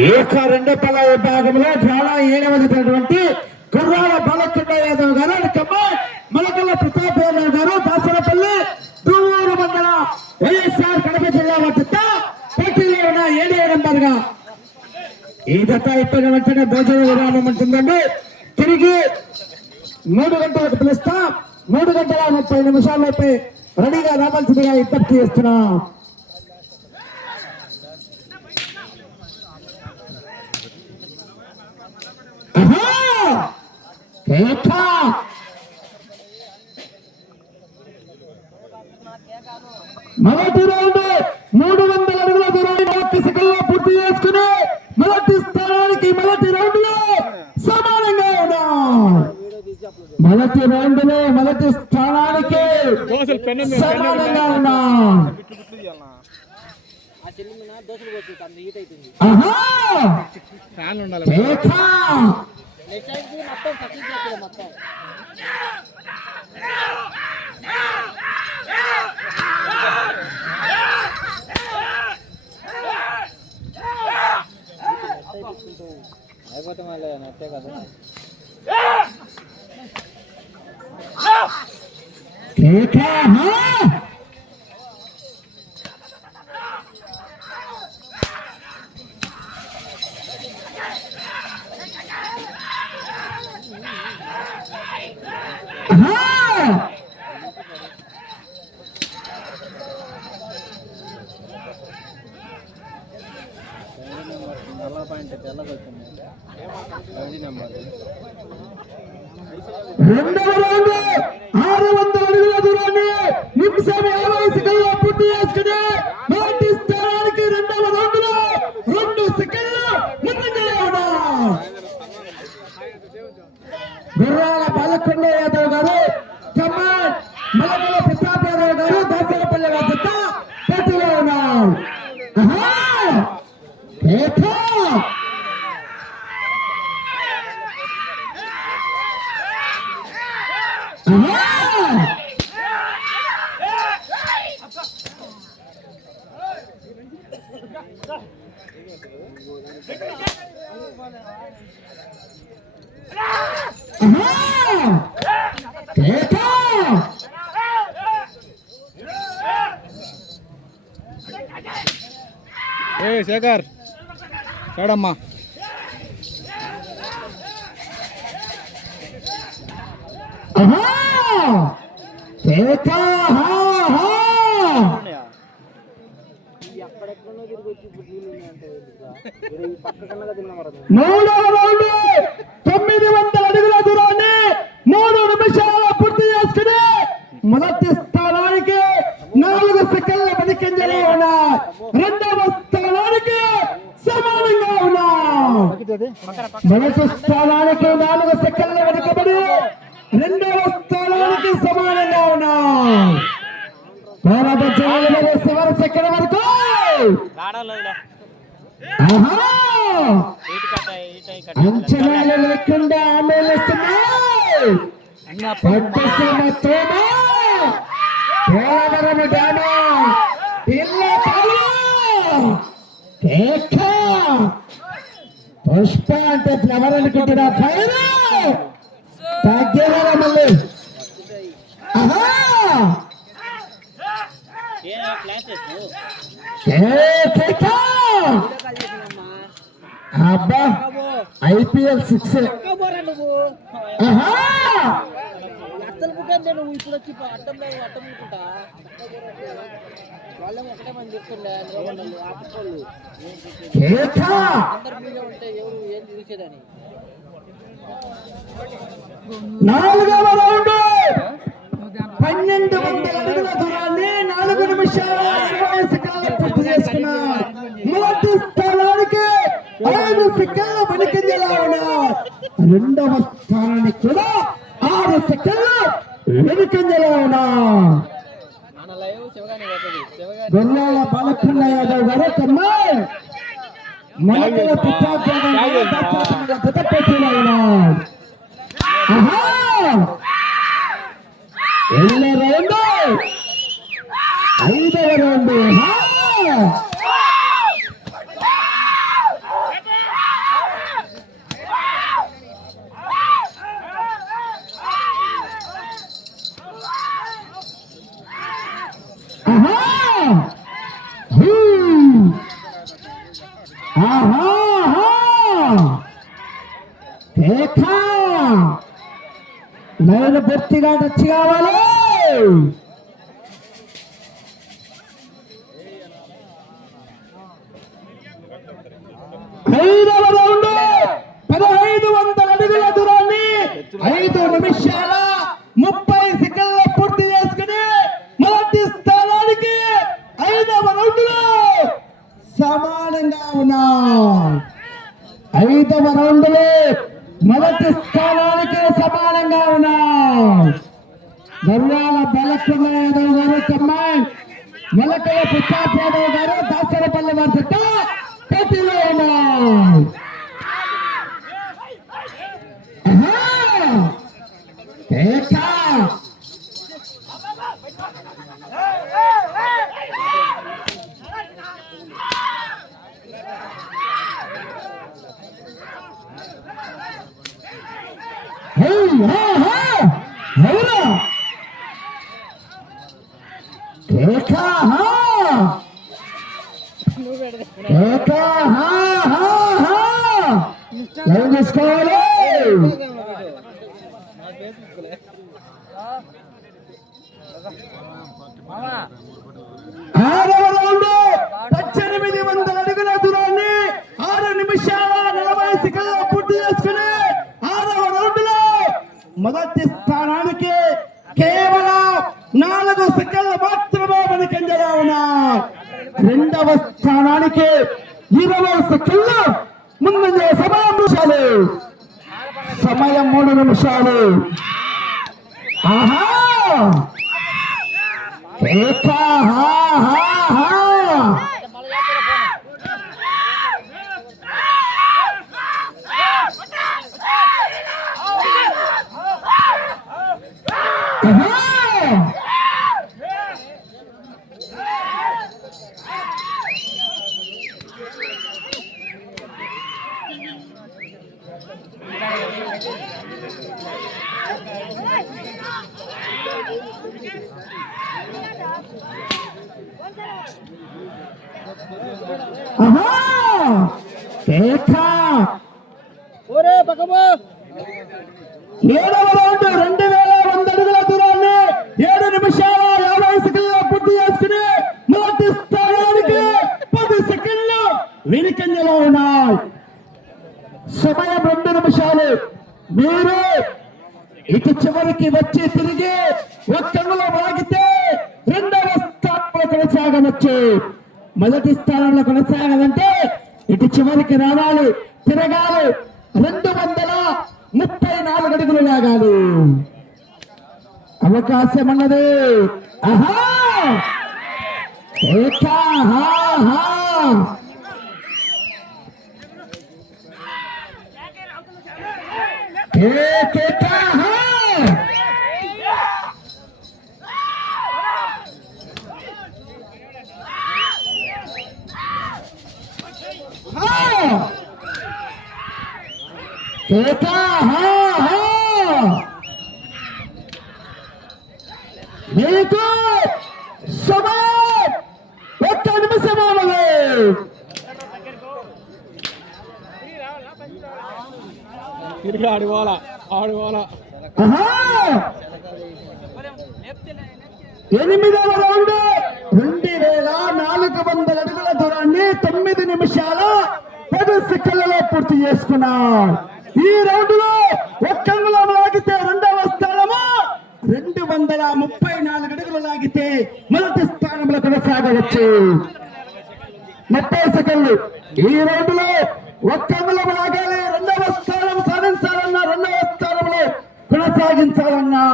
ఈ యొక్క రెండో పల్ల విభాగంలో చాలా ఏడవటువంటి కుర్రాల బాలకొండ యాదవ్ గారు మలకల్ల ప్రతాప్ యాదవ్ గారు దాసరపల్లి దూరు మండల వైఎస్ఆర్ కడప జిల్లా వద్ద పోటీలో ఉన్న 7వ నంబర్గా ఈ జత అయిపోయిన వెంటనే భోజన విరామం ఉంటుందండి. తిరిగి 3 గంటలకు పిలుస్తా. 3 గంటల 30 నిమిషాలపై రెడీగా రావాల్సిందిగా విజ్ఞప్తి చేస్తున్నా. మొదటి రౌండ్ 300 అడుగుల దూరాన్ని 30 సెకండ్లో పూర్తి చేసుకుని మొదటి స్థానానికి మొదటి రౌండ్ లో సమానంగా ఉన్నారు. మొదటి రౌండ్ లో మొదటి స్థానానికి సమానంగా ఉన్నారు. అయిపోతే మళ్ళీ నచ్చే కదా రెండవ రౌండ్ 600 అడుగుల దూరాన్ని నిమిషం 50 సెకండ్లో పూర్తి చేసుకుని మొదటి స్థానానికి రెండవ రౌండ్ లో 2 సెకండ్లు ముందంజలో ఉన్నారు. గుర్రాల బాలకొండ యాదవ్ గారు మలకల ప్రతాప్ యాదవ్ గారు దాసరపల్లి వద్ద పోటీలో ఉన్నారు. శేఖర్ చూడమ్మా మూడవ రౌండ్ 900 అడుగుల దూరాన్ని 3 నిమిషాలు పూర్తి చేసుకుని మొదటి స్థానానికి 4 సెకండ్ల వెనుకంజలో ఉన్నాయి. రెండవ స్థానానికి సమానంగా ఉన్నాయి. మొదటి స్థానానికి 4 సెకండ్ల వెనుకబడి రెండవ స్థానానికి సమానంగా ఉన్నాయి. పోరాట చివరి సెకండ్ వరకు అంచనాలు లేకుండా ఆమెస్తున్నాయి. పోలవరం డ్యామా పుష్ప అంటే ఫ్లవర్ అనుకుంటున్నా ఫైర్ తగ్గేవారా మళ్ళీ అబ్బా IPL 6 నువ్వు ఇప్పుడు వచ్చి అట్టంలో అట్టముకుంటా వాళ్ళేమో ఒకటే మంది చెప్తుండే అందరు మీద ఉంటే ఎవరు ఏం చూసేదని. 4వ రౌండ్ 1200 అడుగుల దూరాన్ని 4 నిమిషాల 20 సెకండ్లు పూర్తి చేసుకున్నారు. మొదటి స్థానానికి 5 సెకండ్ల వెనుకంజలో ఉన్నారు. రెండవ స్థానానికి కూడా 6 సెకండ్లు వెనుకంజలో ఉన్నారు. గొల్లాల బాలకొండ యాదవ్ గారు మలకల ప్రతాప్ యాదవ్ పోటీలో ఉన్నారు. రౌండ్ 5వ రౌండ్ కానీ పూర్తిగా టచ్ కావాలి. ఐదవ రౌండ్ 1500 అడుగుల దూరాన్ని 5 నిమిషాల 30 సెకండ్ల పూర్తి చేసుకుని మొదటి స్థానానికి 5వ రౌండ్ లో సమానంగా ఉన్నాయి. 5వ రౌండ్ లో మొదటి స్థానానికి సమానంగా ఉన్నాయి. గర్వాల బలకుండ యాదవ్ గారు కమాండ్, మొలకల ప్రతాప్ యాదవ్ గారు దాసరపల్లి వర్సట పోటీలో ఉన్నాయి. ఏం తీసుకోవాలి? 6వ రౌండ్ 1800 అడుగుల దూరాన్ని 6 నిమిషాల 40 సెకండ్ల పూర్తి చేసుకుని 6వ రౌండ్ లో మొదటి స్థానానికి కేవలం 4 సెకండ్లు మాత్రమే వెనుకంజగా ఉన్నాయి. 2వ స్థానానికి 20 సెకండ్లు ముందు. సమయం 3 నిమిషాలు. ఆహా ఒరే బకబో 7వ రౌండ్ 2100 అడుగుల దూరాన్ని 7 నిమిషాల 50 సెకండ్ల పూర్తి చేసుకుని మొదటి స్థానానికి 10 సెకండ్లు వెనుకంజలో ఉన్నాయి. సమయం 2 నిమిషాలు. మీరు ఇటు చివరికి వచ్చి తిరిగి ఒక్కలో వాగితే 2వ స్థానంలో కొనసాగవచ్చు. మొదటి స్థానంలో కొనసాగాలంటే ఇటు చివరికి రావాలి, తిరగాలి, 234 అడుగులు లాగాలి. అవకాశం అన్నది. ఆహా మీకు సమయం 1 నిమిషం. ఆడుకోవాలా 8వ రౌండ్ 2400 అడుగుల దూరాన్ని 9 నిమిషాల 10 సెకండ్లలో పూర్తి చేసుకున్నాం. ఈ రౌండ్ లో ఒక్కంగులం లాగితే 2వ స్థానము, 234 అడుగులు లాగితే మొదటి స్థానంలో కొనసాగవచ్చు. 30 సెకండ్లు. ఈ రౌండ్ లో ఒక్కంగులం లాగాలి, 2వ స్థానం సాధించాలన్నా, 2వ స్థానంలో కొనసాగించాలన్నా.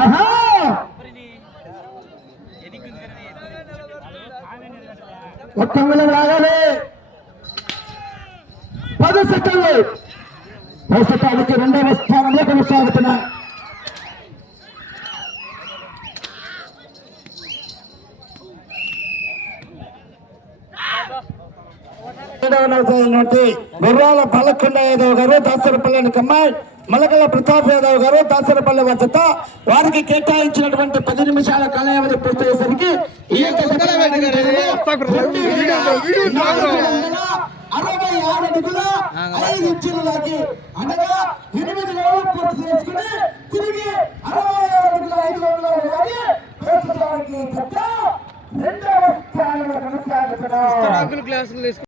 ఆహా ఒక్కంగులం లాగాలి. 10 సెకండ్లు. ప్రస్తుతానికి 2వ స్థానంలో కొనసాగుతున్నా. ఏడవ నవసైనటువంటి గుర్రాల బాలకొండ యాదవ్ గారు దాసరపల్లి కమ్మాయి మలకల ప్రతాప్ యాదవ్ గారు దాసరపల్లి వద్ద వారికి కేటాయించినటువంటి 10 నిమిషాల కాల వ్యవధి పూర్తయ్యేసరికి ఈ యొక్క 66 అడుగుల 5 ఇంచుల లాగి అనగా 8 రౌండ్లు పూర్తి చేసుకుని తిరిగి 67 అడుగుల 5 రౌండ్లు లాగి ప్రస్తుతానికి రెండవ స్థానంలో కొనసాగుతున్నారు.